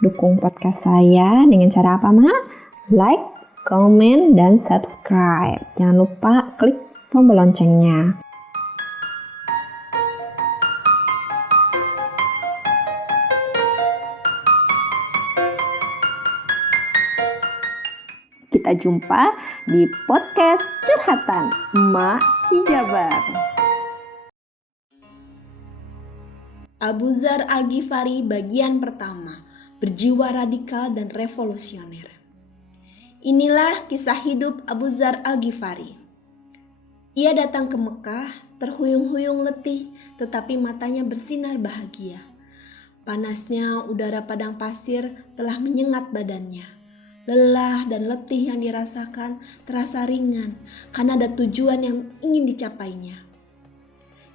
Dukung podcast saya dengan cara apa, Ma? Like, comment, dan subscribe. Jangan lupa klik tombol loncengnya. Kita jumpa di podcast Curhatan Mak Hijabar. Abu Dzar Al-Ghifari bagian pertama, berjiwa radikal dan revolusioner. Inilah kisah hidup Abu Dzar Al-Ghifari. Ia datang ke Mekah terhuyung-huyung letih, tetapi matanya bersinar bahagia. Panasnya udara padang pasir telah menyengat badannya. Lelah dan letih yang dirasakan terasa ringan karena ada tujuan yang ingin dicapainya.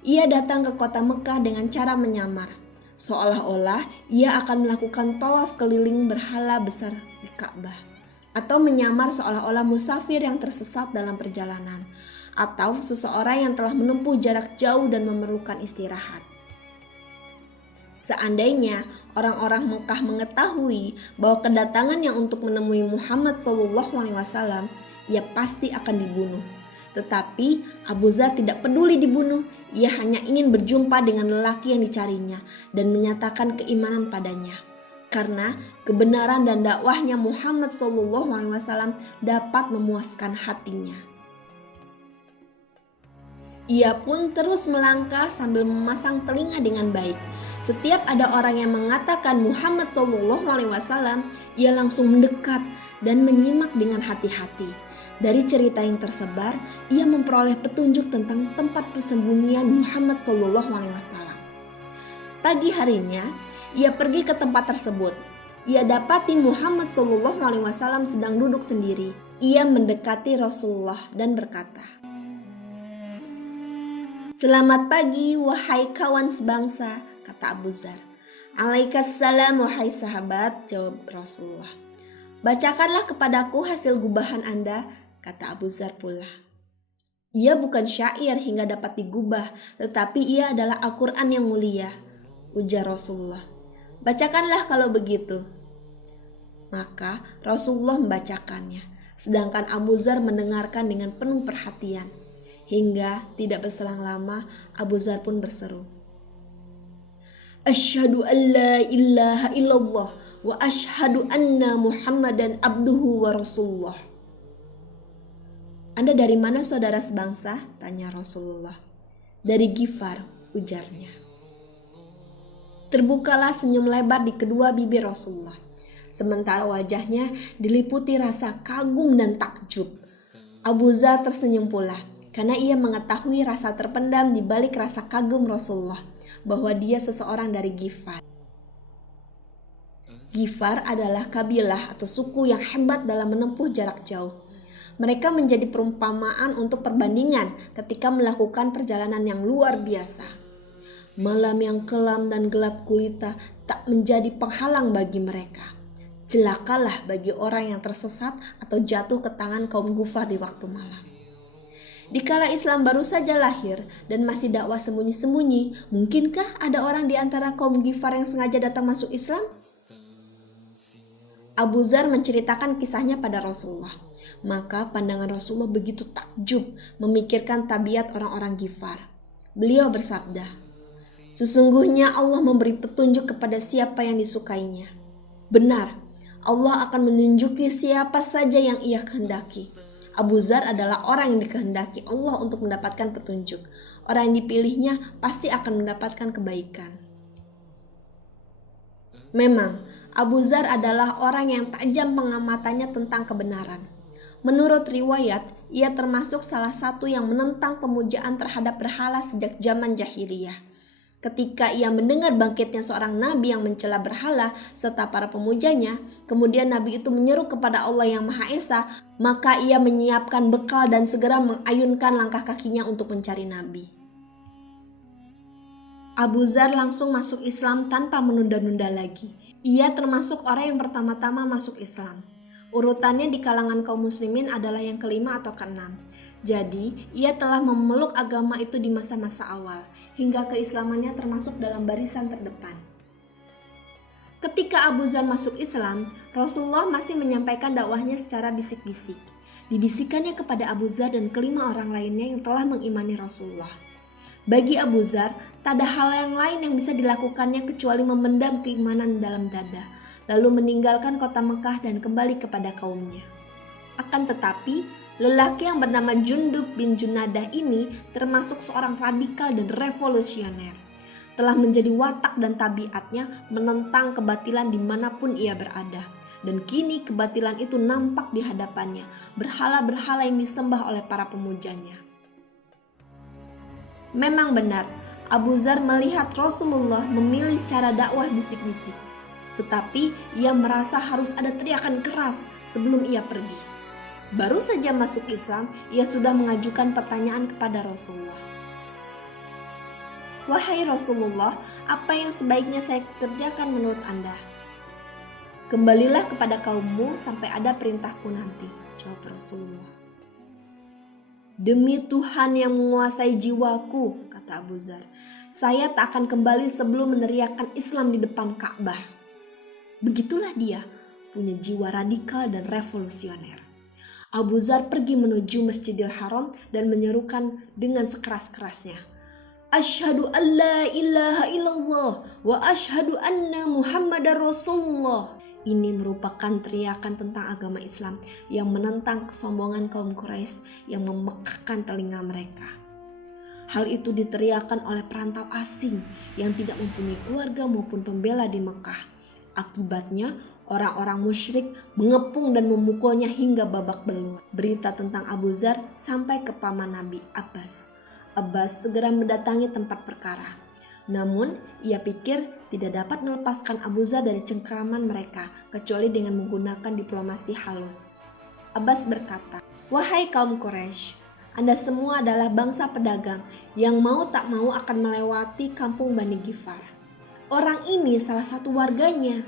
Ia datang ke kota Mekah dengan cara menyamar, seolah-olah ia akan melakukan tawaf keliling berhala besar di Ka'bah, atau menyamar seolah-olah musafir yang tersesat dalam perjalanan, atau seseorang yang telah menempuh jarak jauh dan memerlukan istirahat. Seandainya orang-orang Mekah mengetahui bahwa kedatangannya untuk menemui Muhammad SAW, ia pasti akan dibunuh. Tetapi Abu Dzar tidak peduli dibunuh, ia hanya ingin berjumpa dengan lelaki yang dicarinya dan menyatakan keimanan padanya. Karena kebenaran dan dakwahnya Muhammad SAW dapat memuaskan hatinya. Ia pun terus melangkah sambil memasang telinga dengan baik. Setiap ada orang yang mengatakan Muhammad SAW, ia langsung mendekat dan menyimak dengan hati-hati. Dari cerita yang tersebar, ia memperoleh petunjuk tentang tempat persembunyian Muhammad SAW. Pagi harinya, ia pergi ke tempat tersebut. Ia dapati Muhammad SAW sedang duduk sendiri. Ia mendekati Rasulullah dan berkata, "Selamat pagi, wahai kawan sebangsa," kata Abu Dzar. "Alaikassalam, wahai sahabat," jawab Rasulullah. "Bacakanlah kepadaku hasil gubahan Anda," kata Abu Dzar pula. "Ia bukan syair hingga dapat digubah, tetapi ia adalah Al-Quran yang mulia," ujar Rasulullah. "Bacakanlah kalau begitu." Maka Rasulullah membacakannya, sedangkan Abu Dzar mendengarkan dengan penuh perhatian. Hingga tidak berselang lama, Abu Dzar pun berseru, "Asyhadu an la ilaha illallah wa asyhadu anna Muhammadan abduhu wa rasulullah." "Anda dari mana, saudara sebangsa?" tanya Rasulullah. "Dari Ghifar," ujarnya. Terbukalah senyum lebar di kedua bibir Rasulullah, sementara wajahnya diliputi rasa kagum dan takjub. Abu Dzar tersenyum pula, karena ia mengetahui rasa terpendam di balik rasa kagum Rasulullah, bahwa dia seseorang dari Ghifar. Ghifar adalah kabilah atau suku yang hebat dalam menempuh jarak jauh. Mereka menjadi perumpamaan untuk perbandingan ketika melakukan perjalanan yang luar biasa. Malam yang kelam dan gelap gulita tak menjadi penghalang bagi mereka. Celakalah bagi orang yang tersesat atau jatuh ke tangan kaum Ghifar di waktu malam. Dikala Islam baru saja lahir dan masih dakwah sembunyi-sembunyi, mungkinkah ada orang di antara kaum Ghifar yang sengaja datang masuk Islam? Abu Dzar menceritakan kisahnya pada Rasulullah. Maka pandangan Rasulullah begitu takjub memikirkan tabiat orang-orang Ghifar. Beliau bersabda, "Sesungguhnya Allah memberi petunjuk kepada siapa yang disukainya. Benar, Allah akan menunjuki siapa saja yang ia kehendaki. Abu Dzar adalah orang yang dikehendaki Allah untuk mendapatkan petunjuk. Orang yang dipilihnya pasti akan mendapatkan kebaikan." Memang, Abu Dzar adalah orang yang tajam pengamatannya tentang kebenaran. Menurut riwayat, ia termasuk salah satu yang menentang pemujaan terhadap berhala sejak zaman jahiliyah. Ketika ia mendengar bangkitnya seorang nabi yang mencela berhala serta para pemujanya, kemudian nabi itu menyeru kepada Allah yang Maha Esa, maka ia menyiapkan bekal dan segera mengayunkan langkah kakinya untuk mencari nabi. Abu Dzar langsung masuk Islam tanpa menunda-nunda lagi. Ia termasuk orang yang pertama-tama masuk Islam. Urutannya di kalangan kaum muslimin adalah yang kelima atau keenam. Jadi, ia telah memeluk agama itu di masa-masa awal, hingga keislamannya termasuk dalam barisan terdepan. Ketika Abu Dzar masuk Islam, Rasulullah masih menyampaikan dakwahnya secara bisik-bisik. Dibisikannya kepada Abu Dzar dan kelima orang lainnya yang telah mengimani Rasulullah. Bagi Abu Dzar, tak ada hal yang lain yang bisa dilakukannya kecuali memendam keimanan dalam dada, lalu meninggalkan kota Mekah dan kembali kepada kaumnya. Akan tetapi, lelaki yang bernama Jundub bin Junadah ini termasuk seorang radikal dan revolusioner. Telah menjadi watak dan tabiatnya menentang kebatilan dimanapun ia berada. Dan kini kebatilan itu nampak di hadapannya, berhala-berhala yang disembah oleh para pemujanya. Memang benar, Abu Dzar melihat Rasulullah memilih cara dakwah bisik-bisik. Tetapi ia merasa harus ada teriakan keras sebelum ia pergi. Baru saja masuk Islam, ia sudah mengajukan pertanyaan kepada Rasulullah. Wahai Rasulullah, apa yang sebaiknya saya kerjakan menurut Anda? Kembalilah kepada kaummu sampai ada perintahku nanti, jawab Rasulullah. Demi Tuhan yang menguasai jiwaku, kata Abu Dzar, saya tak akan kembali sebelum meneriakkan Islam di depan Ka'bah. Begitulah dia, punya jiwa radikal dan revolusioner. Abu Dzar pergi menuju Masjidil Haram dan menyerukan dengan sekeras-kerasnya, Asyhadu an la ilaha illallah wa asyhadu anna Muhammadar Rasulullah. Ini merupakan teriakan tentang agama Islam yang menentang kesombongan kaum Quraisy yang memekakkan telinga mereka. Hal itu diteriakan oleh perantau asing yang tidak mempunyai keluarga maupun pembela di Mekah. Akibatnya, orang-orang musyrik mengepung dan memukulnya hingga babak belur. Berita tentang Abu Dzar sampai ke paman Nabi Abbas. Abbas segera mendatangi tempat perkara. Namun, ia pikir tidak dapat melepaskan Abu Dzar dari cengkraman mereka kecuali dengan menggunakan diplomasi halus. Abbas berkata, "Wahai kaum Quraisy, Anda semua adalah bangsa pedagang yang mau tak mau akan melewati kampung Bani Ghifar. Orang ini salah satu warganya.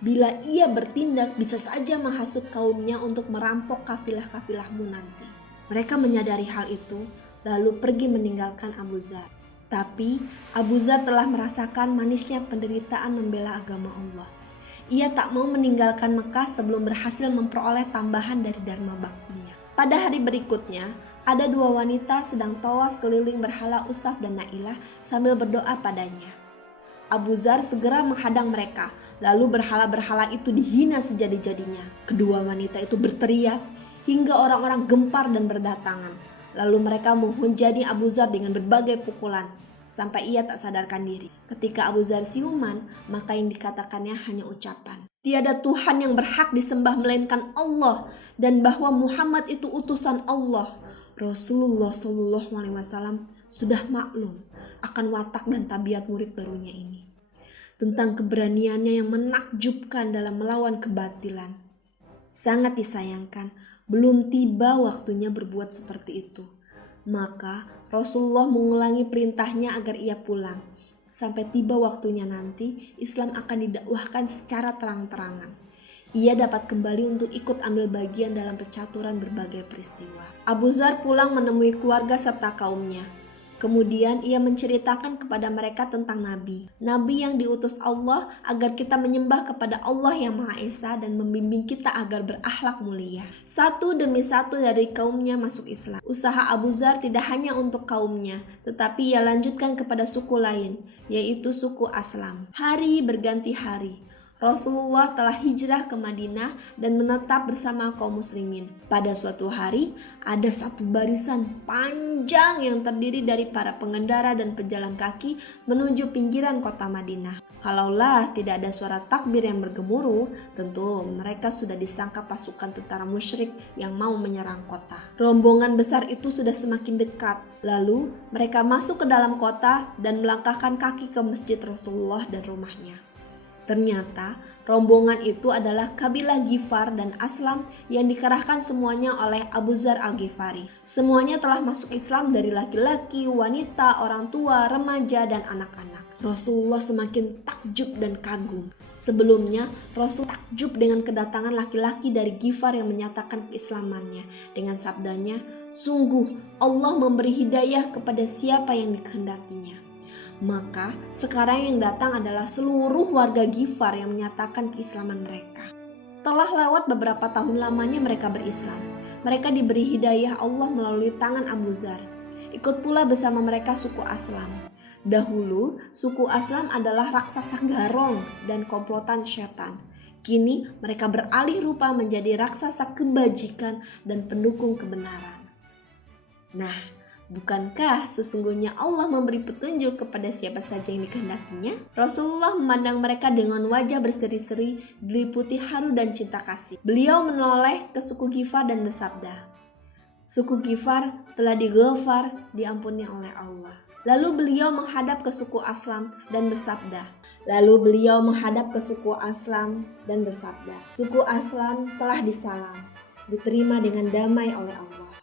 Bila ia bertindak bisa saja menghasut kaumnya untuk merampok kafilah-kafilahmu nanti." Mereka menyadari hal itu, lalu pergi meninggalkan Abu Dzar. Tapi Abu Dzar telah merasakan manisnya penderitaan membela agama Allah. Ia tak mau meninggalkan Mekah sebelum berhasil memperoleh tambahan dari dharma baktinya. Pada hari berikutnya, ada dua wanita sedang tawaf keliling berhala Usaf dan Nailah sambil berdoa padanya. Abu Dzar segera menghadang mereka, lalu berhala-berhala itu dihina sejadi-jadinya. Kedua wanita itu berteriak hingga orang-orang gempar dan berdatangan. Lalu mereka menghujani Abu Dzar dengan berbagai pukulan, sampai ia tak sadarkan diri. Ketika Abu Dzar siuman, maka yang dikatakannya hanya ucapan. Tiada Tuhan yang berhak disembah melainkan Allah, dan bahwa Muhammad itu utusan Allah. Rasulullah SAW sudah maklum akan watak dan tabiat murid barunya ini. Tentang keberaniannya yang menakjubkan dalam melawan kebatilan. Sangat disayangkan, belum tiba waktunya berbuat seperti itu. Maka Rasulullah mengulangi perintahnya agar ia pulang. Sampai tiba waktunya nanti, Islam akan didakwahkan secara terang-terangan. Ia dapat kembali untuk ikut ambil bagian dalam percaturan berbagai peristiwa. Abu Dzar pulang menemui keluarga serta kaumnya. Kemudian ia menceritakan kepada mereka tentang Nabi yang diutus Allah agar kita menyembah kepada Allah yang Maha Esa dan membimbing kita agar berakhlak mulia. Satu demi satu dari kaumnya masuk Islam. Usaha Abu Dzar tidak hanya untuk kaumnya, tetapi ia lanjutkan kepada suku lain, yaitu suku Aslam. Hari berganti hari. Rasulullah telah hijrah ke Madinah dan menetap bersama kaum muslimin. Pada suatu hari, ada satu barisan panjang yang terdiri dari para pengendara dan pejalan kaki menuju pinggiran kota Madinah. Kalaulah tidak ada suara takbir yang bergemuruh, tentu mereka sudah disangka pasukan tentara musyrik yang mau menyerang kota. Rombongan besar itu sudah semakin dekat. Lalu mereka masuk ke dalam kota dan melangkahkan kaki ke masjid Rasulullah dan rumahnya. Ternyata rombongan itu adalah kabilah Ghifar dan Aslam yang dikerahkan semuanya oleh Abu Dzar Al-Ghifari. Semuanya telah masuk Islam dari laki-laki, wanita, orang tua, remaja, dan anak-anak. Rasulullah semakin takjub dan kagum. Sebelumnya, Rasul takjub dengan kedatangan laki-laki dari Ghifar yang menyatakan keislamannya dengan sabdanya, "Sungguh Allah memberi hidayah kepada siapa yang dikehendakinya." Maka sekarang yang datang adalah seluruh warga Ghifar yang menyatakan keislaman mereka. Telah lewat beberapa tahun lamanya mereka berislam. Mereka diberi hidayah Allah melalui tangan Abu Dzar. Ikut pula bersama mereka suku Aslam. Dahulu, suku Aslam adalah raksasa garong dan komplotan setan. Kini mereka beralih rupa menjadi raksasa kebajikan dan pendukung kebenaran. Nah, bukankah sesungguhnya Allah memberi petunjuk kepada siapa saja yang dikehendakinya? Rasulullah memandang mereka dengan wajah berseri-seri, diliputi haru dan cinta kasih. Beliau menoleh ke suku Ghifar dan bersabda, "Suku Ghifar telah dighafar, diampuni oleh Allah." Lalu beliau menghadap ke suku Aslam dan bersabda, "Suku Aslam telah disalam, diterima dengan damai oleh Allah.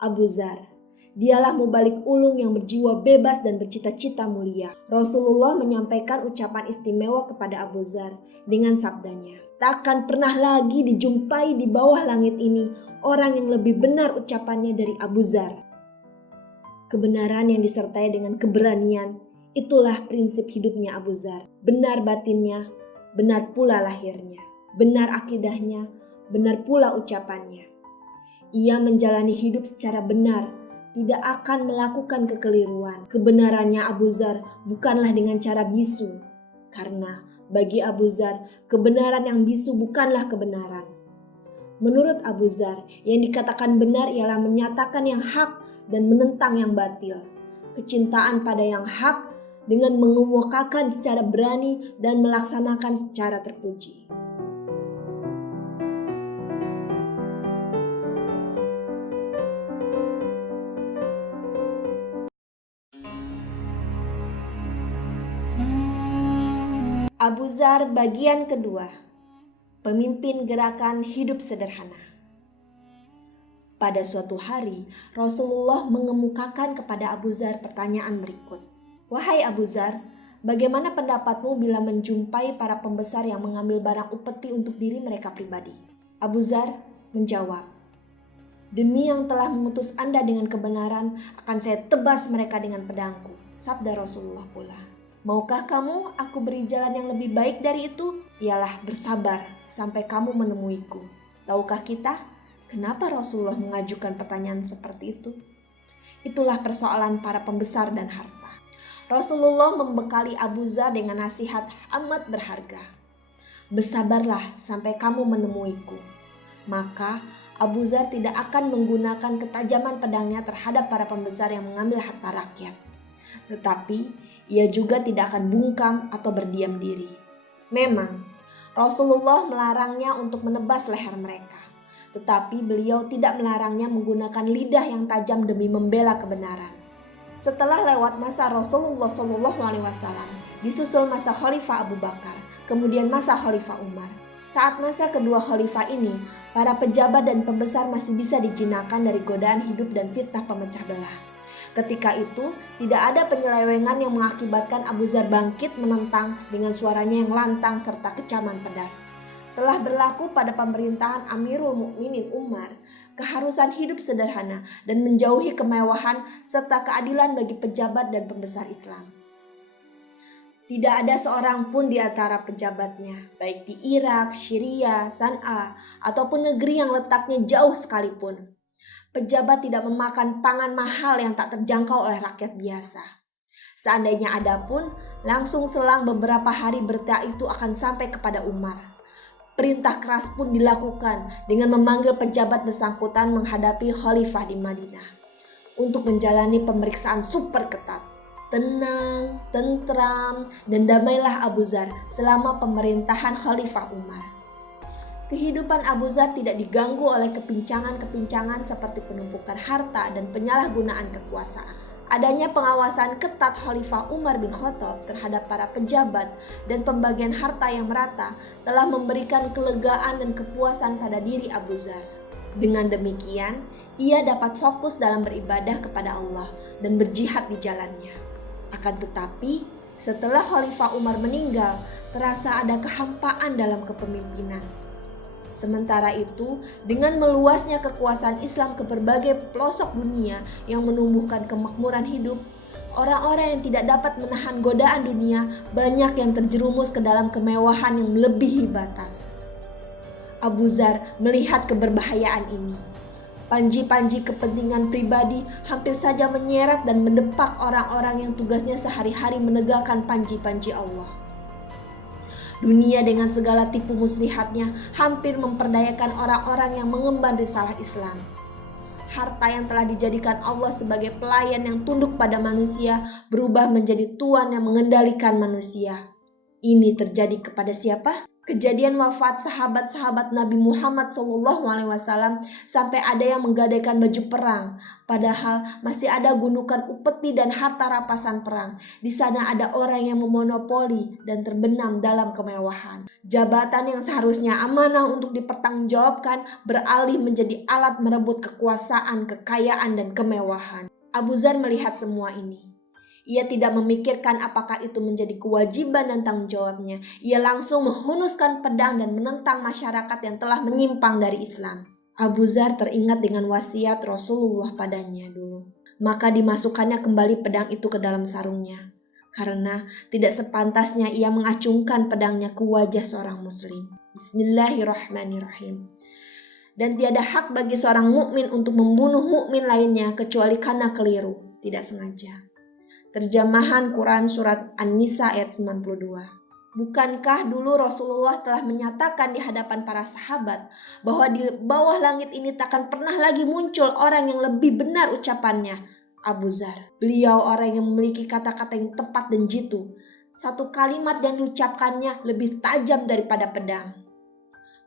Abu Dzar, dialah mubalik ulung yang berjiwa bebas dan bercita-cita mulia." Rasulullah menyampaikan ucapan istimewa kepada Abu Dzar dengan sabdanya, "Takkan pernah lagi dijumpai di bawah langit ini orang yang lebih benar ucapannya dari Abu Dzar." Kebenaran yang disertai dengan keberanian, itulah prinsip hidupnya Abu Dzar. Benar batinnya, benar pula lahirnya. Benar akidahnya, benar pula ucapannya. Ia menjalani hidup secara benar, tidak akan melakukan kekeliruan. Kebenarannya Abu Dzar bukanlah dengan cara bisu, karena bagi Abu Dzar, kebenaran yang bisu bukanlah kebenaran. Menurut Abu Dzar, yang dikatakan benar ialah menyatakan yang hak dan menentang yang batil. Kecintaan pada yang hak dengan mengemukakan secara berani dan melaksanakan secara terpuji. Abu Dzar bagian kedua. Pemimpin gerakan hidup sederhana. Pada suatu hari, Rasulullah mengemukakan kepada Abu Dzar pertanyaan berikut. "Wahai Abu Dzar, bagaimana pendapatmu bila menjumpai para pembesar yang mengambil barang upeti untuk diri mereka pribadi?" Abu Dzar menjawab, "Demi yang telah mengutus Anda dengan kebenaran, akan saya tebas mereka dengan pedangku." Sabda Rasulullah pula, "Maukah kamu aku beri jalan yang lebih baik dari itu? Ialah bersabar sampai kamu menemuiku." Tahukah kita kenapa Rasulullah mengajukan pertanyaan seperti itu? Itulah persoalan para pembesar dan harta. Rasulullah membekali Abu Dzar dengan nasihat amat berharga. "Bersabarlah sampai kamu menemuiku." Maka Abu Dzar tidak akan menggunakan ketajaman pedangnya terhadap para pembesar yang mengambil harta rakyat. Tetapi ia juga tidak akan bungkam atau berdiam diri. Memang Rasulullah melarangnya untuk menebas leher mereka. Tetapi beliau tidak melarangnya menggunakan lidah yang tajam demi membela kebenaran. Setelah lewat masa Rasulullah SAW, disusul masa Khalifah Abu Bakar, kemudian masa Khalifah Umar. Saat masa kedua khalifah ini, para pejabat dan pembesar masih bisa dijinakan dari godaan hidup dan fitnah pemecah belah. Ketika itu, tidak ada penyelewengan yang mengakibatkan Abu Dzar bangkit menentang dengan suaranya yang lantang serta kecaman pedas. Telah berlaku pada pemerintahan Amirul Mukminin Umar, keharusan hidup sederhana dan menjauhi kemewahan serta keadilan bagi pejabat dan pembesar Islam. Tidak ada seorang pun di antara pejabatnya, baik di Irak, Syria, San'a, ataupun negeri yang letaknya jauh sekalipun. Pejabat tidak memakan pangan mahal yang tak terjangkau oleh rakyat biasa. Seandainya ada pun, langsung selang beberapa hari berita itu akan sampai kepada Umar. Perintah keras pun dilakukan dengan memanggil pejabat bersangkutan menghadapi khalifah di Madinah untuk menjalani pemeriksaan super ketat. Tenang, tentram, dan damailah Abu Dzar selama pemerintahan Khalifah Umar. Kehidupan Abu Dzar tidak diganggu oleh kepincangan-kepincangan seperti penumpukan harta dan penyalahgunaan kekuasaan. Adanya pengawasan ketat Khalifah Umar bin Khattab terhadap para pejabat dan pembagian harta yang merata telah memberikan kelegaan dan kepuasan pada diri Abu Dzar. Dengan demikian, ia dapat fokus dalam beribadah kepada Allah dan berjihad di jalannya. Akan tetapi, setelah Khalifah Umar meninggal, terasa ada kehampaan dalam kepemimpinan. Sementara itu, dengan meluasnya kekuasaan Islam ke berbagai pelosok dunia yang menumbuhkan kemakmuran hidup, Orang-orang yang tidak dapat menahan godaan dunia banyak yang terjerumus ke dalam kemewahan yang melebihi batas. Abu Dzar melihat keberbahayaan ini. Panji-panji kepentingan pribadi hampir saja menyeret dan mendepak orang-orang yang tugasnya sehari-hari menegakkan panji-panji Allah. Dunia dengan segala tipu muslihatnya hampir memperdayakan orang-orang yang mengemban risalah Islam. Harta yang telah dijadikan Allah sebagai pelayan yang tunduk pada manusia berubah menjadi tuan yang mengendalikan manusia. Ini terjadi kepada siapa? Kejadian wafat sahabat-sahabat Nabi Muhammad SAW sampai ada yang menggadaikan baju perang. Padahal masih ada gundukan upeti dan harta rampasan perang. Di sana ada orang yang memonopoli dan terbenam dalam kemewahan. Jabatan yang seharusnya amanah untuk dipertanggungjawabkan beralih menjadi alat merebut kekuasaan, kekayaan, dan kemewahan. Abu Dzar melihat semua ini. Ia tidak memikirkan apakah itu menjadi kewajiban dan tanggung jawabnya. Ia langsung menghunuskan pedang dan menentang masyarakat yang telah menyimpang dari Islam. Abu Dzar teringat dengan wasiat Rasulullah padanya dulu. Maka dimasukkannya kembali pedang itu ke dalam sarungnya. Karena tidak sepantasnya ia mengacungkan pedangnya ke wajah seorang muslim. Bismillahirrahmanirrahim. Dan tiada hak bagi seorang mukmin untuk membunuh mukmin lainnya kecuali karena keliru, tidak sengaja. Terjemahan Quran Surat An-Nisa ayat 92. Bukankah dulu Rasulullah telah menyatakan di hadapan para sahabat bahwa di bawah langit ini takkan pernah lagi muncul orang yang lebih benar ucapannya? Abu Dzar. Beliau orang yang memiliki kata-kata yang tepat dan jitu. Satu kalimat yang diucapkannya lebih tajam daripada pedang.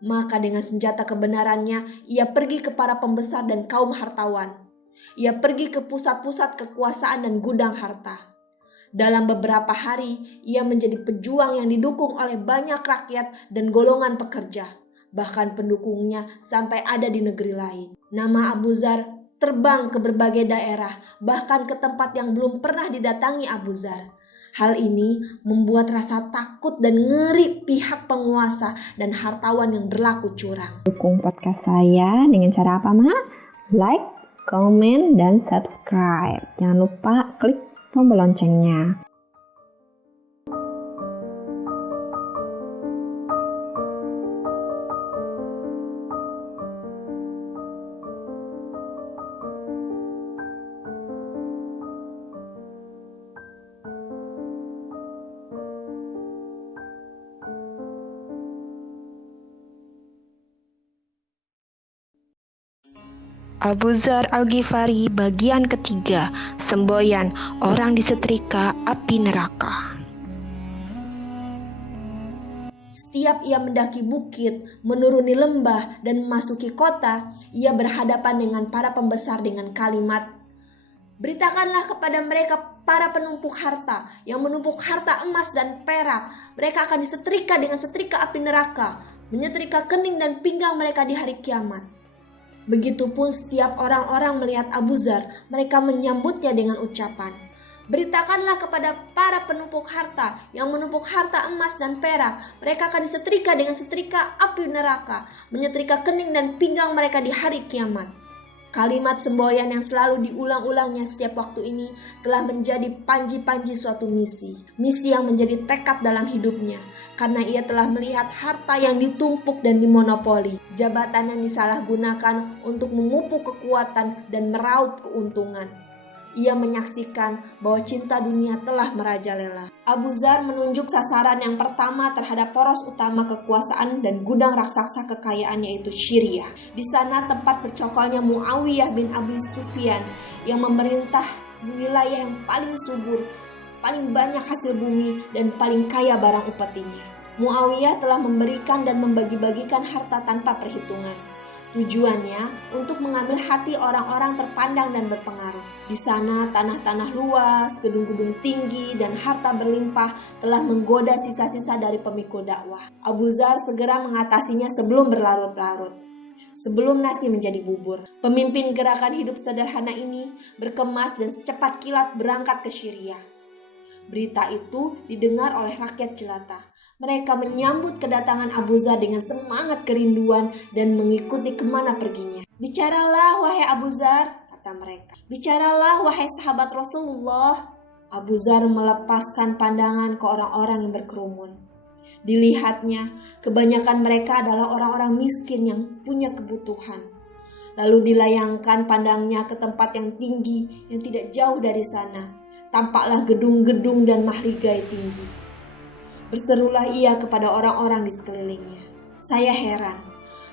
Maka dengan senjata kebenarannya ia pergi ke para pembesar dan kaum hartawan. Ia pergi ke pusat-pusat kekuasaan dan gudang harta. Dalam beberapa hari, ia menjadi pejuang yang didukung oleh banyak rakyat dan golongan pekerja. Bahkan pendukungnya sampai ada di negeri lain. Nama Abu Dzar terbang ke berbagai daerah, bahkan ke tempat yang belum pernah didatangi Abu Dzar. Hal ini membuat rasa takut dan ngeri pihak penguasa dan hartawan yang berlaku curang. Dukung podcast saya dengan cara apa, Ma? Like, komen, dan subscribe. Jangan lupa klik tombol loncengnya. Abu Dzar Al-Ghifari bagian ketiga, semboyan orang disetrika api neraka. Setiap ia mendaki bukit, menuruni lembah, dan memasuki kota, ia berhadapan dengan para pembesar dengan kalimat, "Beritakanlah kepada mereka para penumpuk harta, yang menumpuk harta emas dan perak. Mereka akan disetrika dengan setrika api neraka, menyetrika kening dan pinggang mereka di hari kiamat." Begitupun setiap orang-orang melihat Abu Dzar, mereka menyambutnya dengan ucapan, "Beritakanlah kepada para penumpuk harta yang menumpuk harta emas dan perak, mereka akan disetrika dengan setrika api neraka, menyetrika kening dan pinggang mereka di hari kiamat." Kalimat semboyan yang selalu diulang-ulangnya setiap waktu ini telah menjadi panji-panji suatu misi yang menjadi tekad dalam hidupnya, karena ia telah melihat harta yang ditumpuk dan dimonopoli, jabatan yang disalahgunakan untuk memupuk kekuatan dan meraup keuntungan. Ia menyaksikan bahwa cinta dunia telah merajalela. Abu Dzar menunjuk sasaran yang pertama terhadap poros utama kekuasaan dan gudang raksasa kekayaan, yaitu Syria. Di sana tempat bercokolnya Muawiyah bin Abi Sufyan yang memerintah wilayah yang paling subur, paling banyak hasil bumi, dan paling kaya barang upetinya. Muawiyah telah memberikan dan membagi-bagikan harta tanpa perhitungan. Tujuannya untuk mengambil hati orang-orang terpandang dan berpengaruh. Di sana tanah-tanah luas, gedung-gedung tinggi, dan harta berlimpah telah menggoda sisa-sisa dari pemikul dakwah. Abu Dzar segera mengatasinya sebelum berlarut-larut, sebelum nasi menjadi bubur. Pemimpin gerakan hidup sederhana ini berkemas dan secepat kilat berangkat ke Syria. Berita itu didengar oleh rakyat jelata. Mereka menyambut kedatangan Abu Dzar dengan semangat kerinduan dan mengikuti kemana perginya. "Bicaralah wahai Abu Dzar," kata mereka. "Bicaralah wahai sahabat Rasulullah." Abu Zar melepaskan pandangan ke orang-orang yang berkerumun. Dilihatnya, kebanyakan mereka adalah orang-orang miskin yang punya kebutuhan. Lalu dilayangkan pandangnya ke tempat yang tinggi yang tidak jauh dari sana. Tampaklah gedung-gedung dan mahligai tinggi. Berserulah ia kepada orang-orang di sekelilingnya. Saya heran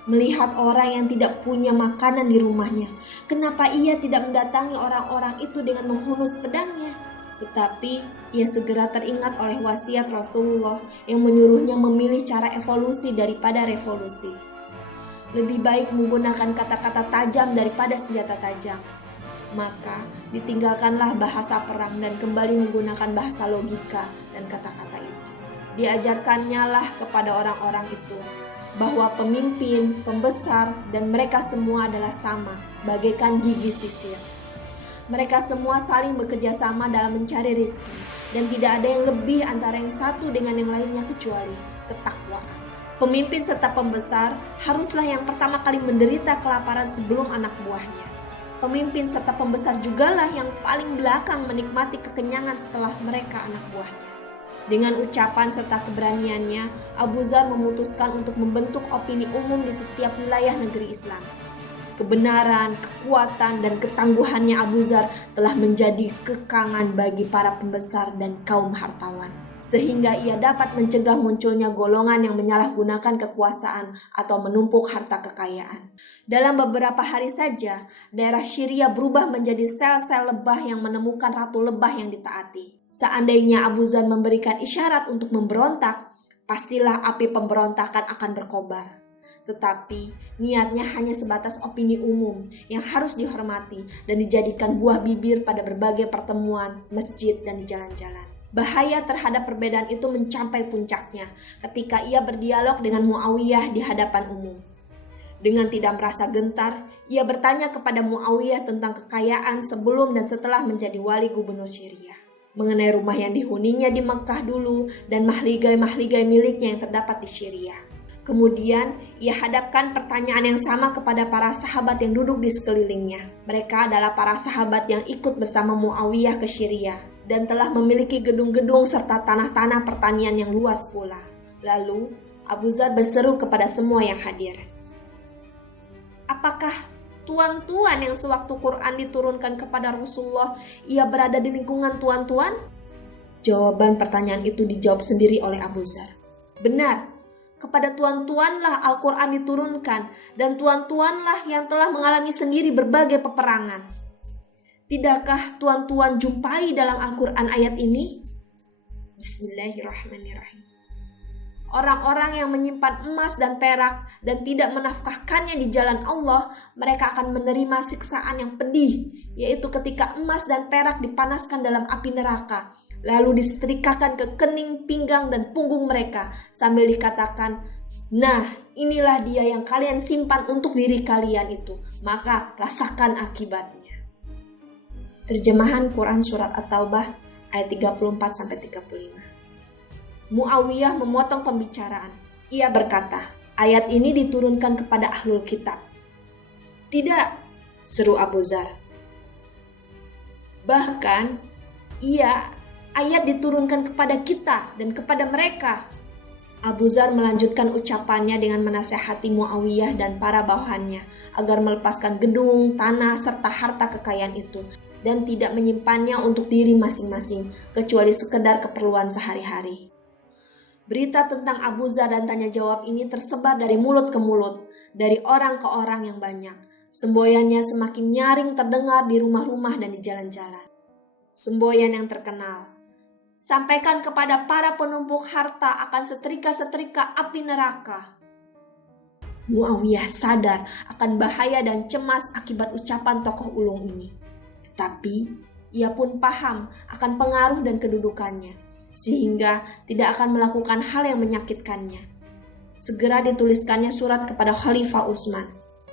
melihat orang yang tidak punya makanan di rumahnya. Kenapa ia tidak mendatangi orang-orang itu dengan menghunus pedangnya? Tetapi ia segera teringat oleh wasiat Rasulullah yang menyuruhnya memilih cara evolusi daripada revolusi. Lebih baik menggunakan kata-kata tajam daripada senjata tajam. Maka ditinggalkanlah bahasa perang dan kembali menggunakan bahasa logika dan kata-kata itu. Diajarkannya lah kepada orang-orang itu bahwa pemimpin, pembesar, dan mereka semua adalah sama, bagaikan gigi sisir. Mereka semua saling bekerja sama dalam mencari rezeki, dan tidak ada yang lebih antara yang satu dengan yang lainnya kecuali ketakwaan. Pemimpin serta pembesar haruslah yang pertama kali menderita kelaparan sebelum anak buahnya. Pemimpin serta pembesar jugalah yang paling belakang menikmati kekenyangan setelah mereka anak buahnya. Dengan ucapan serta keberaniannya, Abu Zar memutuskan untuk membentuk opini umum di setiap wilayah negeri Islam. Kebenaran, kekuatan, dan ketangguhannya Abu Zar telah menjadi kekangan bagi para pembesar dan kaum hartawan, sehingga ia dapat mencegah munculnya golongan yang menyalahgunakan kekuasaan atau menumpuk harta kekayaan. Dalam beberapa hari saja, daerah Syria berubah menjadi sel-sel lebah yang menemukan ratu lebah yang ditaati. Seandainya Abu Zar memberikan isyarat untuk memberontak, pastilah api pemberontakan akan berkobar. Tetapi niatnya hanya sebatas opini umum yang harus dihormati dan dijadikan buah bibir pada berbagai pertemuan, masjid, dan di jalan-jalan. Bahaya terhadap perbedaan itu mencapai puncaknya ketika ia berdialog dengan Muawiyah di hadapan umum. Dengan tidak merasa gentar, ia bertanya kepada Muawiyah tentang kekayaan sebelum dan setelah menjadi wali gubernur Syria, mengenai rumah yang dihuninya di Mekah dulu dan mahligai-mahligai miliknya yang terdapat di Syria. Kemudian ia hadapkan pertanyaan yang sama kepada para sahabat yang duduk di sekelilingnya. Mereka adalah para sahabat yang ikut bersama Muawiyah ke Syria dan telah memiliki gedung-gedung serta tanah-tanah pertanian yang luas pula. Lalu Abu Zar berseru kepada semua yang hadir, "Apakah tuan-tuan yang sewaktu Quran diturunkan kepada Rasulullah ia berada di lingkungan tuan-tuan?" Jawaban pertanyaan itu dijawab sendiri oleh Abu Zar. "Benar. Kepada tuan-tuanlah Al-Quran diturunkan, dan tuan-tuanlah yang telah mengalami sendiri berbagai peperangan. Tidakkah tuan-tuan jumpai dalam Al-Quran ayat ini?" Bismillahirrahmanirrahim. "Orang-orang yang menyimpan emas dan perak dan tidak menafkahkannya di jalan Allah, mereka akan menerima siksaan yang pedih, yaitu ketika emas dan perak dipanaskan dalam api neraka, lalu disetrikakan ke kening, pinggang, dan punggung mereka sambil dikatakan, 'Nah, inilah dia yang kalian simpan untuk diri kalian itu, maka rasakan akibatnya.'" Terjemahan Quran Surat At-Taubah ayat 34-35. Muawiyah memotong pembicaraan. Ia berkata, "Ayat ini diturunkan kepada ahlul kitab." "Tidak," seru Abu Zar. "Bahkan, ayat diturunkan kepada kita dan kepada mereka." Abu Zar melanjutkan ucapannya dengan menasehati Muawiyah dan para bawahannya agar melepaskan gedung, tanah, serta harta kekayaan itu dan tidak menyimpannya untuk diri masing-masing kecuali sekedar keperluan sehari-hari. Berita tentang Abu Zar dan tanya jawab ini tersebar dari mulut ke mulut, dari orang ke orang yang banyak. Semboyannya semakin nyaring terdengar di rumah-rumah dan di jalan-jalan. Semboyan yang terkenal, "Sampaikan kepada para penumpuk harta akan setrika-setrika api neraka." Muawiyah sadar akan bahaya dan cemas akibat ucapan tokoh ulung ini. Tetapi ia pun paham akan pengaruh dan kedudukannya, sehingga tidak akan melakukan hal yang menyakitkannya. Segera dituliskannya surat kepada Khalifah Utsman.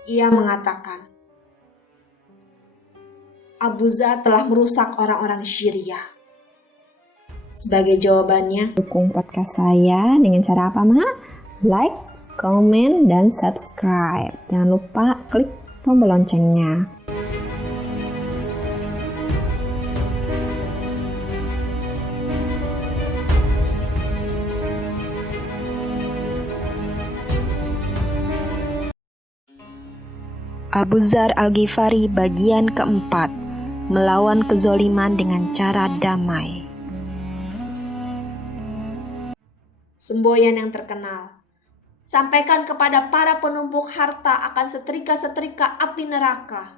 Ia mengatakan, "Abu Zar telah merusak orang-orang Syria." Sebagai jawabannya, dukung podcast saya dengan cara apa, Ma? Like, komen, dan subscribe. Jangan lupa klik tombol loncengnya. Abu Dzar Al-Ghifari bagian keempat, melawan kezoliman dengan cara damai. Semboyan yang terkenal. Sampaikan kepada para penumpuk harta akan setrika-setrika api neraka.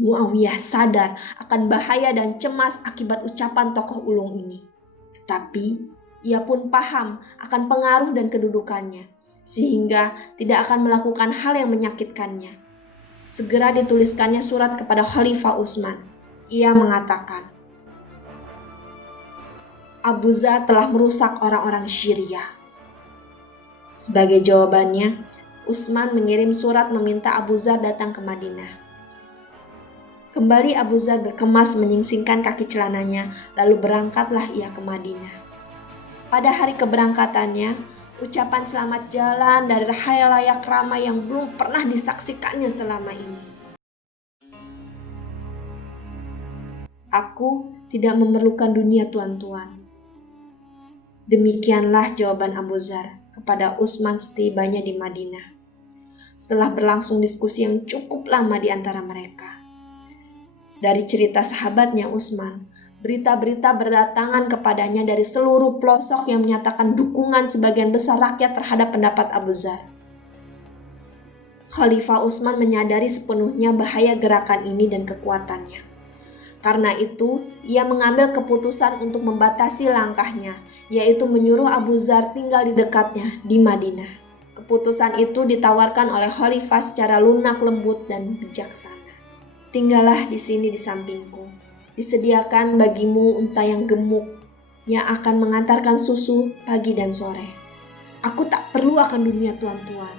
Muawiyah sadar akan bahaya dan cemas akibat ucapan tokoh ulung ini. Tetapi ia pun paham akan pengaruh dan kedudukannya, sehingga tidak akan melakukan hal yang menyakitkannya. Segera dituliskannya surat kepada Khalifah Utsman. Ia mengatakan, Abu Dzar telah merusak orang-orang Syria. Sebagai jawabannya, Utsman mengirim surat meminta Abu Dzar datang ke Madinah. Kembali Abu Dzar berkemas menyingsingkan kaki celananya, lalu berangkatlah ia ke Madinah. Pada hari keberangkatannya, ucapan selamat jalan dari khalayak ramai yang belum pernah disaksikannya selama ini. Aku tidak memerlukan dunia tuan-tuan. Demikianlah jawaban Abu Dzar kepada Utsman setibanya di Madinah. Setelah berlangsung diskusi yang cukup lama di antara mereka. Dari cerita sahabatnya Utsman, berita-berita berdatangan kepadanya dari seluruh pelosok yang menyatakan dukungan sebagian besar rakyat terhadap pendapat Abu Dzar. Khalifah Utsman menyadari sepenuhnya bahaya gerakan ini dan kekuatannya. Karena itu, ia mengambil keputusan untuk membatasi langkahnya, yaitu menyuruh Abu Dzar tinggal di dekatnya di Madinah. Keputusan itu ditawarkan oleh Khalifah secara lunak, lembut, dan bijaksana. Tinggallah di sini di sampingku. Disediakan bagimu unta yang gemuk yang akan mengantarkan susu pagi dan sore. Aku tak perlu akan dunia tuan-tuan,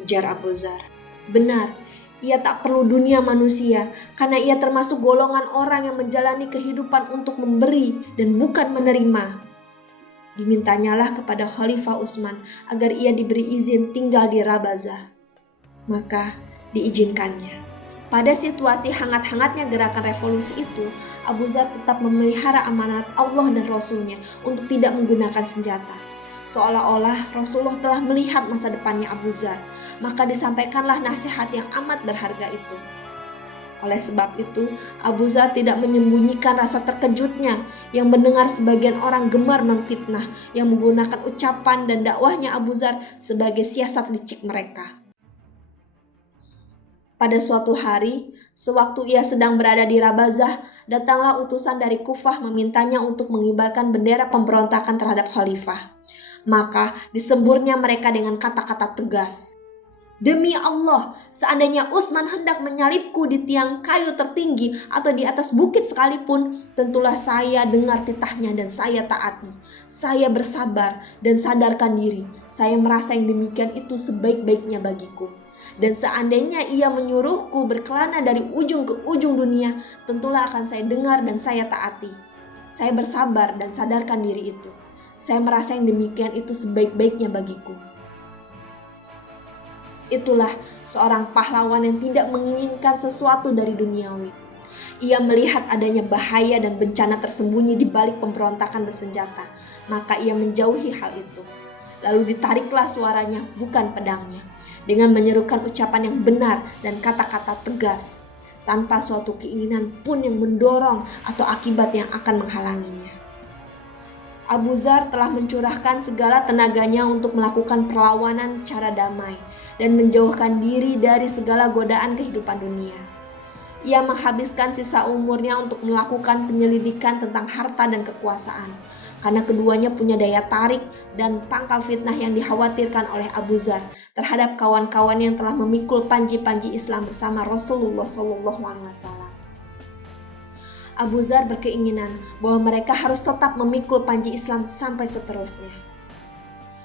ujar Abu Dzar. Benar, ia tak perlu dunia manusia karena ia termasuk golongan orang yang menjalani kehidupan untuk memberi dan bukan menerima. Dimintanyalah kepada Khalifah Utsman agar ia diberi izin tinggal di Rabazah. Maka diizinkannya. Pada situasi hangat-hangatnya gerakan revolusi itu, Abu Dzar tetap memelihara amanat Allah dan Rasulnya untuk tidak menggunakan senjata. Seolah-olah Rasulullah telah melihat masa depannya Abu Dzar, maka disampaikanlah nasihat yang amat berharga itu. Oleh sebab itu, Abu Dzar tidak menyembunyikan rasa terkejutnya yang mendengar sebagian orang gemar memfitnah yang menggunakan ucapan dan dakwahnya Abu Dzar sebagai siasat licik mereka. Pada suatu hari, sewaktu ia sedang berada di Rabazah, datanglah utusan dari Kufah memintanya untuk mengibarkan bendera pemberontakan terhadap khalifah. Maka disemburnya mereka dengan kata-kata tegas. Demi Allah, seandainya Utsman hendak menyalibku di tiang kayu tertinggi atau di atas bukit sekalipun, tentulah saya dengar titahnya dan saya taati. Saya bersabar dan sadarkan diri. Saya merasa yang demikian itu sebaik-baiknya bagiku. Dan seandainya ia menyuruhku berkelana dari ujung ke ujung dunia, tentulah akan saya dengar dan saya taati. Saya bersabar dan sadarkan diri itu. Saya merasa yang demikian itu sebaik-baiknya bagiku. Itulah seorang pahlawan yang tidak menginginkan sesuatu dari duniawi. Ia melihat adanya bahaya dan bencana tersembunyi di balik pemberontakan bersenjata, maka ia menjauhi hal itu. Lalu ditariklah suaranya, bukan pedangnya, dengan menyerukan ucapan yang benar dan kata-kata tegas, tanpa suatu keinginan pun yang mendorong atau akibat yang akan menghalanginya. Abu Dzar telah mencurahkan segala tenaganya untuk melakukan perlawanan cara damai dan menjauhkan diri dari segala godaan kehidupan dunia. Ia menghabiskan sisa umurnya untuk melakukan penyelidikan tentang harta dan kekuasaan, karena keduanya punya daya tarik dan pangkal fitnah yang dikhawatirkan oleh Abu Dzar terhadap kawan-kawan yang telah memikul panji-panji Islam bersama Rasulullah SAW. Abu Dzar berkeinginan bahwa mereka harus tetap memikul panji Islam sampai seterusnya.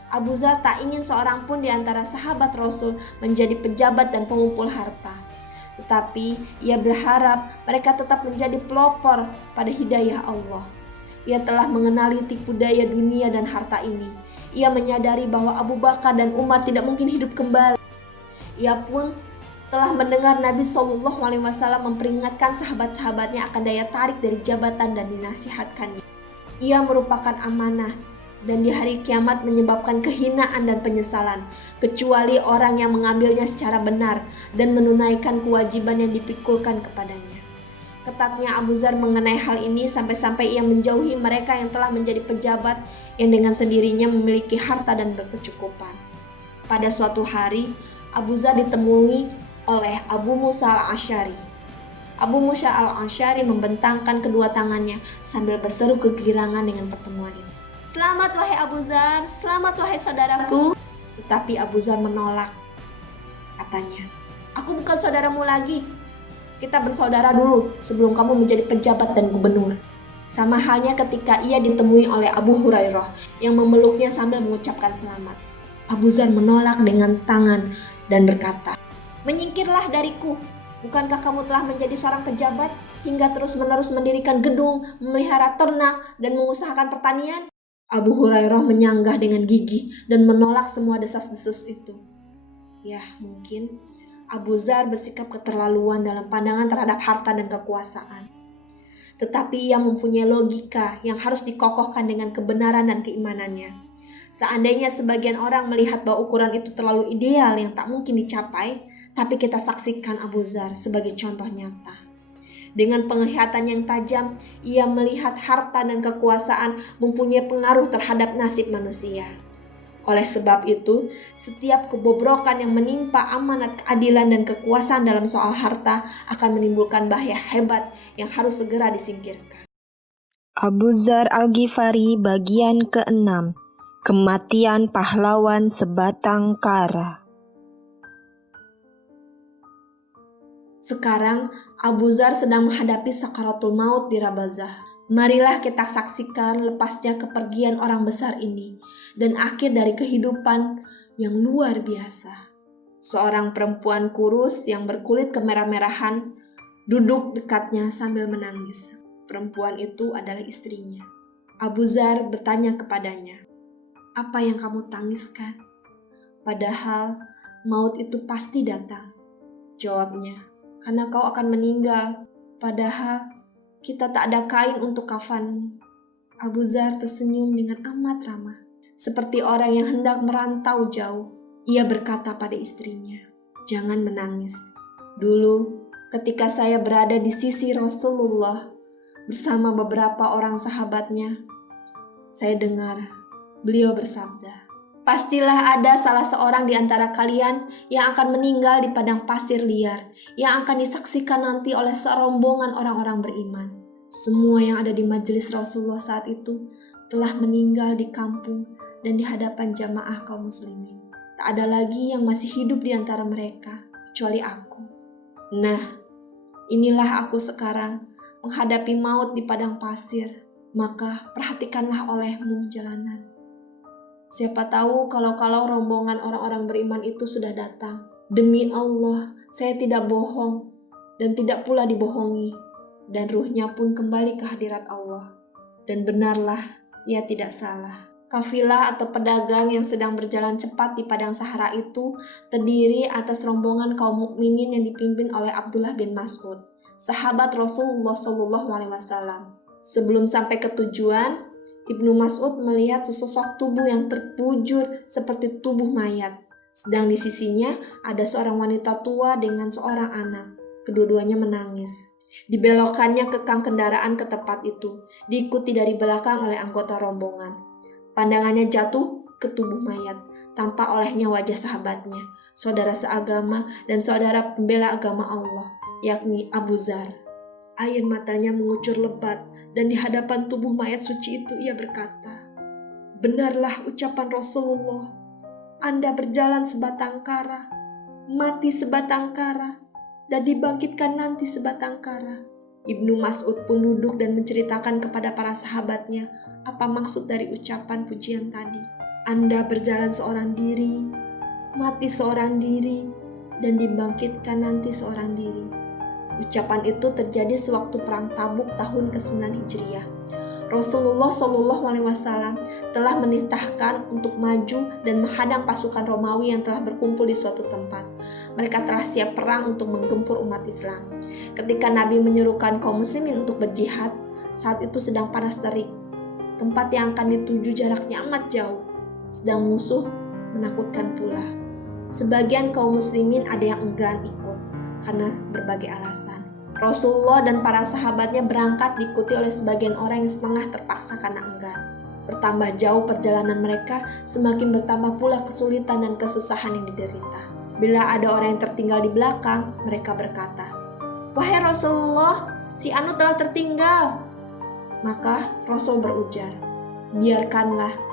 Abu Dzar tak ingin seorang pun di antara sahabat Rasul menjadi pejabat dan pengumpul harta. Tetapi ia berharap mereka tetap menjadi pelopor pada hidayah Allah. Ia telah mengenali tipu daya dunia dan harta ini. Ia menyadari bahwa Abu Bakar dan Umar tidak mungkin hidup kembali. Ia pun telah mendengar Nabi SAW memperingatkan sahabat-sahabatnya akan daya tarik dari jabatan dan dinasihatkannya. Ia merupakan amanah dan di hari kiamat menyebabkan kehinaan dan penyesalan, kecuali orang yang mengambilnya secara benar dan menunaikan kewajiban yang dipikulkan kepadanya. Ketatnya Abu Dzar mengenai hal ini sampai-sampai ia menjauhi mereka yang telah menjadi pejabat yang dengan sendirinya memiliki harta dan berkecukupan. Pada suatu hari, Abu Dzar ditemui oleh Abu Musa al-Asy'ari. Abu Musa al-Asy'ari membentangkan kedua tangannya sambil berseru kegirangan dengan pertemuan itu. "Selamat wahai Abu Dzar, selamat wahai saudaraku." Tetapi Abu Dzar menolak. Katanya, "Aku bukan saudaramu lagi. Kita bersaudara dulu sebelum kamu menjadi pejabat dan gubernur." Sama halnya ketika ia ditemui oleh Abu Hurairah yang memeluknya sambil mengucapkan selamat. Abu Dzar menolak dengan tangan dan berkata, "Menyingkirlah dariku. Bukankah kamu telah menjadi seorang pejabat hingga terus-menerus mendirikan gedung, memelihara ternak, dan mengusahakan pertanian?" Abu Hurairah menyanggah dengan gigih dan menolak semua desas-desus itu. Ya, mungkin Abu Dzar bersikap keterlaluan dalam pandangan terhadap harta dan kekuasaan. Tetapi ia mempunyai logika yang harus dikokohkan dengan kebenaran dan keimanannya. Seandainya sebagian orang melihat bahwa ukuran itu terlalu ideal yang tak mungkin dicapai, tapi kita saksikan Abu Dzar sebagai contoh nyata. Dengan penglihatan yang tajam, ia melihat harta dan kekuasaan mempunyai pengaruh terhadap nasib manusia. Oleh sebab itu, setiap kebobrokan yang menimpa amanat keadilan dan kekuasaan dalam soal harta akan menimbulkan bahaya hebat yang harus segera disingkirkan. Abu Dzar Al-Ghifari bagian ke-6. Kematian pahlawan sebatang kara. Sekarang Abu Dzar sedang menghadapi sakaratul maut di Rabazah. Marilah kita saksikan lepasnya kepergian orang besar ini dan akhir dari kehidupan yang luar biasa. Seorang perempuan kurus yang berkulit kemerah-merahan duduk dekatnya sambil menangis. Perempuan itu adalah istrinya. Abu Dzar bertanya kepadanya, "Apa yang kamu tangiskan? Padahal maut itu pasti datang." Jawabnya, "Karena kau akan meninggal, padahal kita tak ada kain untuk kafanmu." Abu Dzar tersenyum dengan amat ramah, seperti orang yang hendak merantau jauh. Ia berkata pada istrinya, "Jangan menangis. Dulu, ketika saya berada di sisi Rasulullah bersama beberapa orang sahabatnya, saya dengar beliau bersabda, 'Pastilah ada salah seorang di antara kalian yang akan meninggal di padang pasir liar, yang akan disaksikan nanti oleh serombongan orang-orang beriman.' Semua yang ada di majelis Rasulullah saat itu telah meninggal di kampung dan di hadapan jamaah kaum muslimin. Tak ada lagi yang masih hidup di antara mereka, kecuali aku. Nah, inilah aku sekarang menghadapi maut di padang pasir. Maka perhatikanlah olehmu jalanan. Siapa tahu kalau rombongan orang-orang beriman itu sudah datang. Demi Allah, saya tidak bohong dan tidak pula dibohongi. Dan ruhnya pun kembali ke hadirat Allah. Dan benarlah, ia tidak salah." Kafilah atau pedagang yang sedang berjalan cepat di padang Sahara itu terdiri atas rombongan kaum mukminin yang dipimpin oleh Abdullah bin Mas'ud, sahabat Rasulullah SAW. Sebelum sampai ke tujuan, Ibnu Mas'ud melihat sesosok tubuh yang terpujur seperti tubuh mayat. Sedang di sisinya ada seorang wanita tua dengan seorang anak. Kedua-duanya menangis. Dibelokkannya kekang kendaraan ke tempat itu, diikuti dari belakang oleh anggota rombongan. Pandangannya jatuh ke tubuh mayat, tampak olehnya wajah sahabatnya, saudara seagama dan saudara pembela agama Allah, yakni Abu Dzar. Air matanya mengucur lebat dan di hadapan tubuh mayat suci itu ia berkata, "Benarlah ucapan Rasulullah, Anda berjalan sebatang kara, mati sebatang kara, dan dibangkitkan nanti sebatang kara." Ibnu Mas'ud pun duduk dan menceritakan kepada para sahabatnya apa maksud dari ucapan pujian tadi. Anda berjalan seorang diri, mati seorang diri, dan dibangkitkan nanti seorang diri. Ucapan itu terjadi sewaktu perang Tabuk tahun ke-9 Hijriah. Rasulullah SAW telah menitahkan untuk maju dan menghadang pasukan Romawi yang telah berkumpul di suatu tempat. Mereka telah siap perang untuk menggempur umat Islam. Ketika Nabi menyerukan kaum muslimin untuk berjihad, saat itu sedang panas terik. tempat yang akan dituju jaraknya amat jauh. Sedang musuh menakutkan pula. Sebagian kaum muslimin ada yang enggan ikut karena berbagai alasan. Rasulullah dan para sahabatnya berangkat diikuti oleh sebagian orang yang setengah terpaksa karena enggan. Bertambah jauh perjalanan mereka, semakin bertambah pula kesulitan dan kesusahan yang diderita. Bila ada orang yang tertinggal di belakang, mereka berkata, "Wahai Rasulullah, si Anu telah tertinggal." Maka Rasul berujar, "Biarkanlah.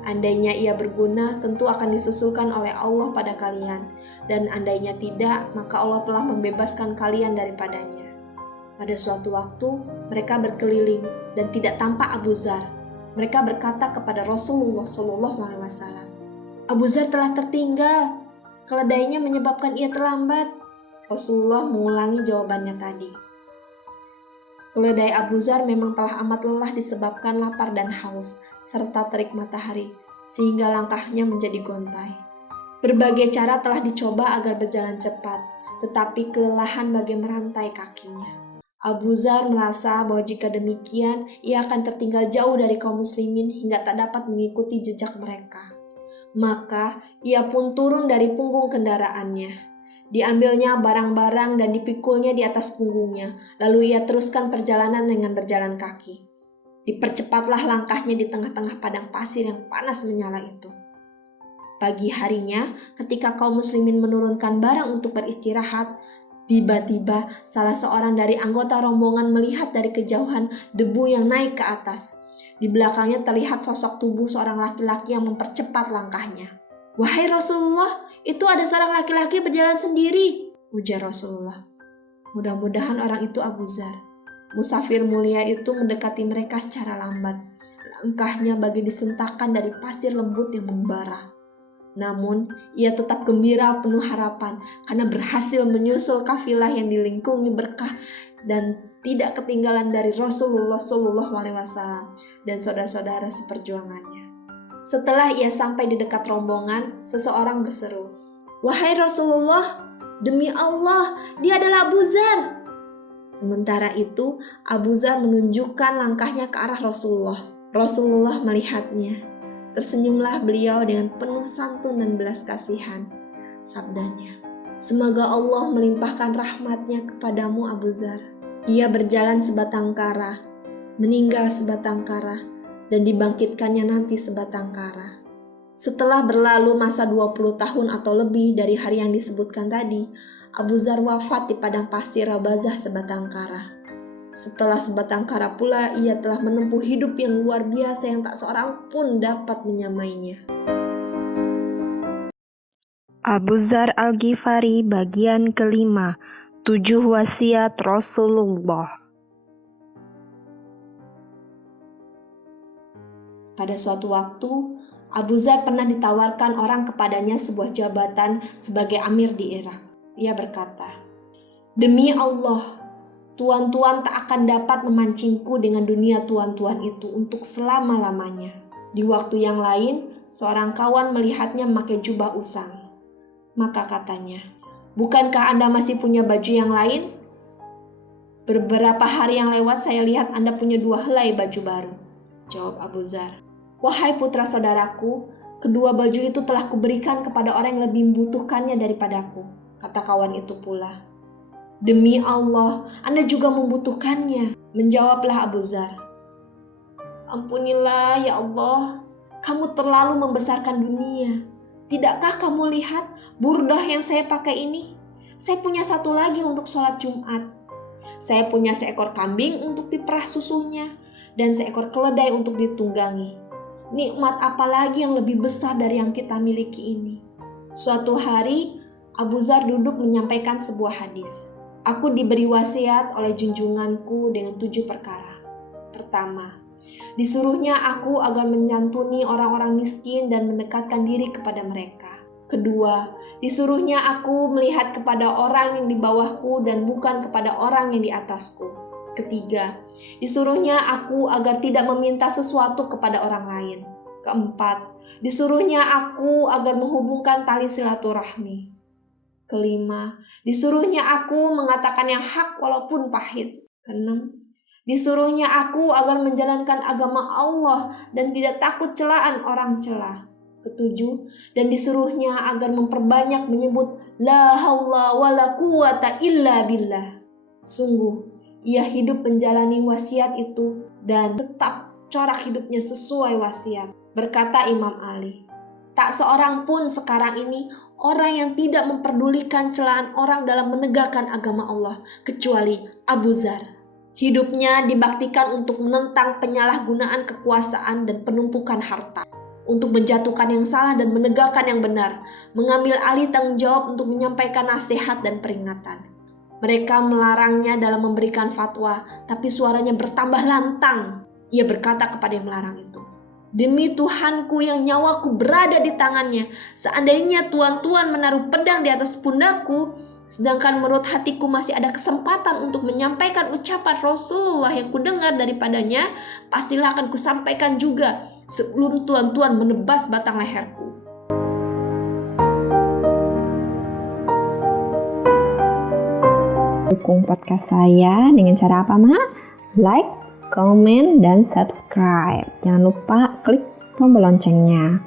Andainya ia berguna, tentu akan disusulkan oleh Allah pada kalian. Dan andainya tidak, maka Allah telah membebaskan kalian daripadanya." Pada suatu waktu, mereka berkeliling dan tidak tampak Abu Dzar. Mereka berkata kepada Rasulullah SAW, "Abu Dzar telah tertinggal. Keledainya menyebabkan ia terlambat." Rasulullah mengulangi jawabannya tadi. Keledai Abu Dzar memang telah amat lelah disebabkan lapar dan haus, serta terik matahari, sehingga langkahnya menjadi gontai. Berbagai cara telah dicoba agar berjalan cepat, tetapi kelelahan bagai merantai kakinya. Abu Dzar merasa bahwa jika demikian, ia akan tertinggal jauh dari kaum muslimin hingga tak dapat mengikuti jejak mereka. Maka, ia pun turun dari punggung kendaraannya. Diambilnya barang-barang dan dipikulnya di atas punggungnya, lalu ia teruskan perjalanan dengan berjalan kaki. Dipercepatlah langkahnya di tengah-tengah padang pasir yang panas menyala itu. Pagi harinya, ketika kaum muslimin menurunkan barang untuk beristirahat, tiba-tiba salah seorang dari anggota rombongan melihat dari kejauhan debu yang naik ke atas. Di belakangnya terlihat sosok tubuh seorang laki-laki yang mempercepat langkahnya. "Wahai Rasulullah, itu ada seorang laki-laki berjalan sendiri," ujar Rasulullah. Mudah-mudahan orang itu Abu Dzar. Musafir mulia itu mendekati mereka secara lambat. Langkahnya bagi disentakan dari pasir lembut yang membara. Namun, ia tetap gembira penuh harapan karena berhasil menyusul kafilah yang dilingkungi berkah dan tidak ketinggalan dari Rasulullah SAW dan saudara-saudara seperjuangannya. Setelah ia sampai di dekat rombongan, seseorang berseru, "Wahai Rasulullah, demi Allah, dia adalah Abu Dzar." Sementara itu, Abu Dzar menunjukkan langkahnya ke arah Rasulullah. Rasulullah melihatnya. Tersenyumlah beliau dengan penuh santun dan belas kasihan. Sabdanya, "Semoga Allah melimpahkan rahmatnya kepadamu Abu Dzar." Ia berjalan sebatang kara, meninggal sebatang kara, dan dibangkitkannya nanti sebatang kara. Setelah berlalu masa 20 tahun atau lebih dari hari yang disebutkan tadi, Abu Dzar wafat di padang pasir Rabazah sebatang kara. Setelah sebatang kara pula, ia telah menempuh hidup yang luar biasa yang tak seorang pun dapat menyamainya. Abu Dzar Al-Ghifari bagian kelima, 7 wasiat Rasulullah. Pada suatu waktu, Abu Dzar pernah ditawarkan orang kepadanya sebuah jabatan sebagai amir di Irak. Ia berkata, "Demi Allah, tuan-tuan tak akan dapat memancingku dengan dunia tuan-tuan itu untuk selama-lamanya." Di waktu yang lain, seorang kawan melihatnya memakai jubah usang. Maka katanya, "Bukankah Anda masih punya baju yang lain? Beberapa hari yang lewat saya lihat Anda punya 2 helai baju baru." Jawab Abu Dzar, "Wahai putra saudaraku, kedua baju itu telah kuberikan kepada orang yang lebih membutuhkannya daripadaku." Kata kawan itu pula, "Demi Allah, Anda juga membutuhkannya." Menjawablah Abu Dzar, "Ampunilah ya Allah, kamu terlalu membesarkan dunia. Tidakkah kamu lihat burdah yang saya pakai ini? Saya punya satu lagi untuk sholat Jumat. Saya punya seekor kambing untuk diperah susunya dan seekor keledai untuk ditunggangi. Nikmat apa lagi yang lebih besar dari yang kita miliki ini?" Suatu hari, Abu Dzar duduk menyampaikan sebuah hadis. "Aku diberi wasiat oleh junjunganku dengan 7 perkara. Pertama, disuruhnya aku agar menyantuni orang-orang miskin dan mendekatkan diri kepada mereka. Kedua, disuruhnya aku melihat kepada orang yang di bawahku dan bukan kepada orang yang di atasku. Ketiga, disuruhnya aku agar tidak meminta sesuatu kepada orang lain. Keempat, disuruhnya aku agar menghubungkan tali silaturahmi. Kelima, disuruhnya aku mengatakan yang hak walaupun pahit. Keenam, Disuruhnya aku agar menjalankan agama Allah dan tidak takut celaan orang celah. Ketujuh, dan disuruhnya agar memperbanyak menyebut la haula wala quwata illa billah. Sungguh, ia hidup menjalani wasiat itu dan tetap corak hidupnya sesuai wasiat. Berkata Imam Ali, tak seorang pun sekarang ini orang yang tidak memperdulikan celaan orang dalam menegakkan agama Allah kecuali Abu Dzar. Hidupnya dibaktikan untuk menentang penyalahgunaan kekuasaan dan penumpukan harta, untuk menjatuhkan yang salah dan menegakkan yang benar, mengambil alih tanggung jawab untuk menyampaikan nasihat dan peringatan. Mereka melarangnya dalam memberikan fatwa, tapi suaranya bertambah lantang. Ia berkata kepada yang melarang itu, "Demi Tuhanku yang nyawaku berada di tangannya, seandainya tuan-tuan menaruh pedang di atas pundakku, sedangkan menurut hatiku masih ada kesempatan untuk menyampaikan ucapan Rasulullah yang kudengar daripadanya, pastilah akan kusampaikan juga sebelum tuan-tuan menebas batang leherku." Dukung podcast saya dengan cara apa, Ma? Like, komen, dan subscribe. Jangan lupa klik tombol loncengnya.